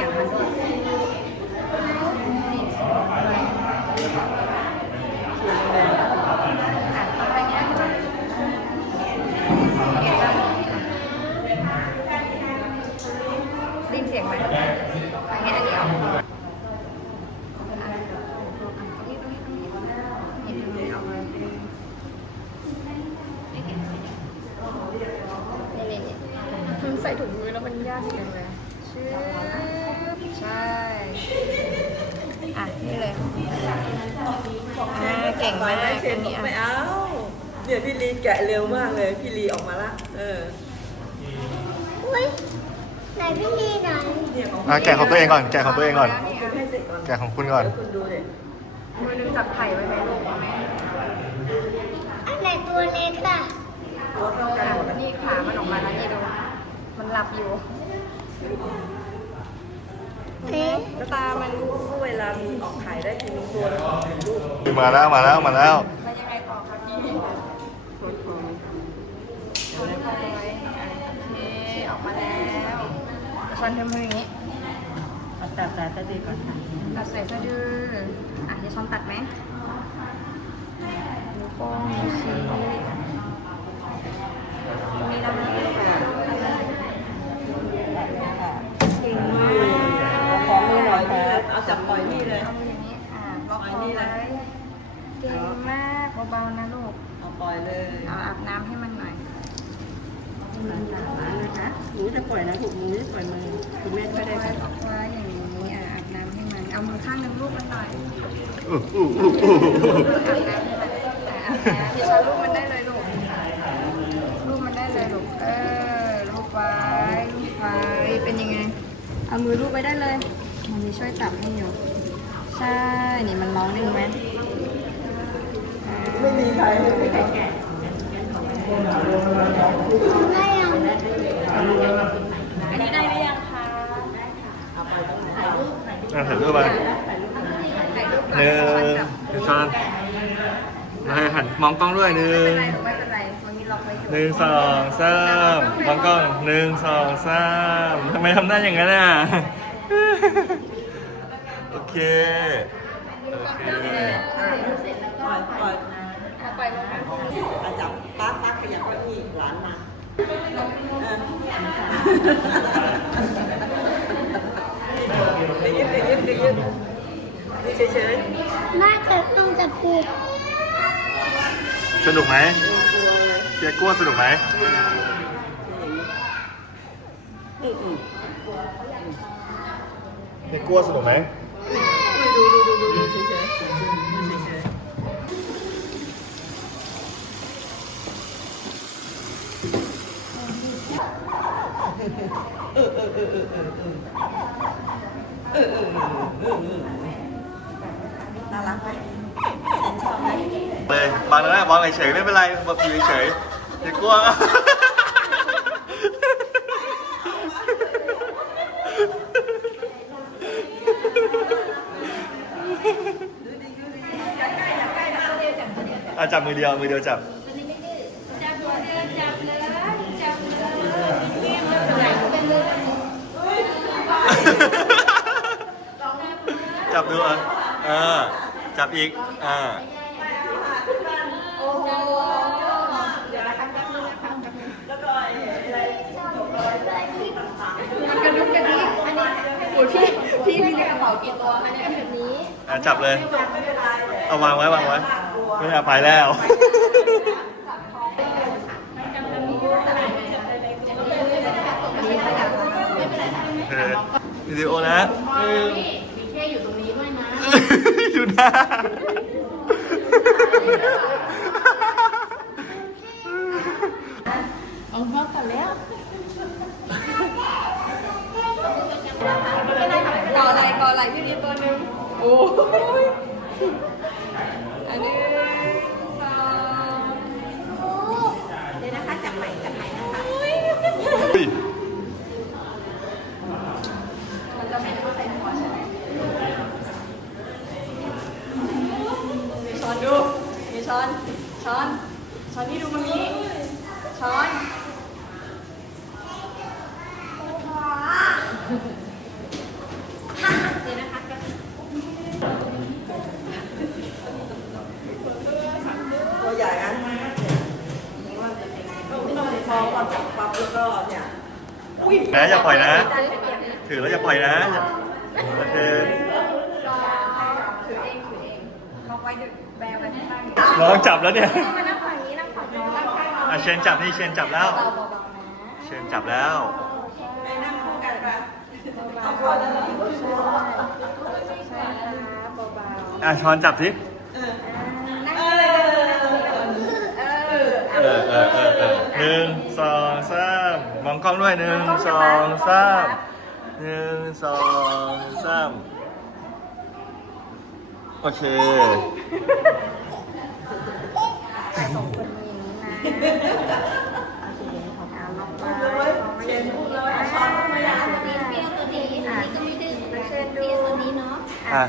สียงมัเสียงไหมอันนี้อันนี้อใส่ถุงมือแล้วมันยากเกินเลยชื่อ นี่เลยอ่าเก่งมากไม่เชอันนบอนี้กอะไม่เอาเนี่ยพี่ลีแกะเร็วมากเลยพี่ลีออกมาละเอออุ้ยไหนพี่ลีไหนเนี่ยของอะแกะของตัวเองก่อน แกะของตัวเองก่อน คุณให้เสร็จก่อนแกะของคุณก่อน เดี๋ยวคุณดูเนี่ยมือหนึงจับไข่ไว้ไหมลูกเอาไหมอันไหนตัวเล็กล่ะตัวเท่ากันอะหมดอะนี่ขามันออกมาแล้วนี่ดู มันหลับอยู่ เอ๊ะแล้วตามันเวลามีออกไข่ได้ทีนึงตัวละสองลูกมาแล้วมาแล้วมาแล้วแล้วยังไงต่อคะพี่กดคอเอาไว้เอาไว้อะโอเคออกมาแล้วช้อนทำมืออย่างนี้ตัดแต่แต่ดีก่อนตัดใส่สะดืออะจะช้อนตัดไหมนิ้วโป้งนิ้วชี้ตรงนี้แล้วนะเก่งมาก ขอมือหน่อยพี่เลยเอาจับปล่อยนี่เลย เอามืออย่างนี้ อะล็อกคอ นี่ ไว้ เลย เก่งมากเบาๆนะลูก เอาปล่อยเลย เอาอาบน้ำให้มันหน่อยนะคะหนูจะปล่อยนะถูกมือจะปล่อยมือคุณแม่ช่วยได้ไหมล็อกไว้อย่างนี้อะอาบน้ำให้มัน เอามือข้างหนึงลูบมันหน่อยอู้อู้อู้อู้อาบน้ำให้มันอะอาบน้ำพี่ชายลูบมันได้เลยลูกลูบมันได้เลยลูก เออลูบไว้ลูบไว้เป็นยังไง เอามือลูบไปได้เลย มันจะช่วยจับให้อยู่ ใช่ นี่มันร้องได้ไหมอ่า ไม่มีใครไม่มีใครแกะได้ยังอันนี้ได้หรือยังคะอะถ่ายรูปไปถ่ายรูปก่อนหนึ่ช้อนงจับช้อนมาให้หันมองกล้องด้วยหนึ่ไม่งเป็นไรลูกไม่เป็นไรวันนี้ล็อกไว้อยู่หนึ่งสองสามมองกล้องหนึ่งสองสามทำไมทำหน้าอย่างนั้นอะโอเคโอเค ไปแล้วนะอาจับป้าป้าขยับก้อนที่หลานมาดีดดีดดีดดีเฉยๆน่าจะต้องจับปูสนุกไหมเจ๊กลัวสนุกไหมเจ๊กลัวสนุกไหมดูดูดูดูเฉยๆ น่ารักไหมเห็นชอบไหมเลยวางนะวางเฉยไม่เป็นไรวางอยู่เฉยอย่ากลัวอะจับมือเดียวมือเดียวจับ จับดูอะเออ จับอีกอ่ามันกระดุกกระดิกอันนี้โอ้ยพี่พี่มีในกระเป๋ากี่ตัวคะเนี่ยแบบนี้อะจับเลย เอาวางไว้วางไว้ ไม่เอาไปแล้วเออวิดีโอนะหนึ่ง มีแค่อยู่ตรงนี้ด้วยนะ ดูหน้า เอาเข้ากันแล้วก่ออะไรก่ออะไรพี่ดีตัวหนึ่งโอ้ยอันนี้สอง เดี๋ยวนะคะจับใหม่จับใหม่นะคะ อุ้ย มันจะไม่ได้ใส่หัวใช่ไหมมีช้อนดู มีช้อน ช้อน ช้อนที่ดูมันมีช้อนตัวใหญ่อะพอก่อนจับปั๊บแล้วก็เนี่ยนะอย่าปล่อยนะ ถือแล้วอย่าปล่อยนะโอเค ถือเองถือเองล็ อกไว้ดึกแบไว้ข้างล่างน้องจับแล้วเนี่ยมานั่งฝั่งนี้นั่งฝั่งนี้นั่งข้างอะเชนจับนี่เชนจับแล้ว เบาๆนะเชนจับแล้วไปนั่งคู่กันปะเบาๆใช่ครับเบาอะช้อนจับสินั่งเลยเออเออเออเออเออหนึ่งสองสามมองกล้องด้วยหนึ่งสองสามหนึ่งสองสาม โอเคส่งคนมีอย่างนี้นะโอเคเอาลงไปเขียนพูดเลยช้อนไม่ได้เปรี้ยวตัวดีอันนี้ก็ไม่ดื้อเหมือนกันเปรี้ยวตัวนี้เนาะอะ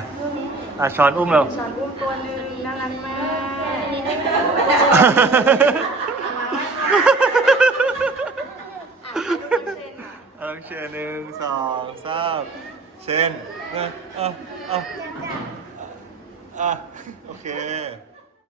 อะช้อนอุ้มเราช้อนอุ้มตัวหนึงน่ารักมากอันนี้ได้ไหมโอเคหนึ่งสองสามเช่นเออเออเออ อะ โอเค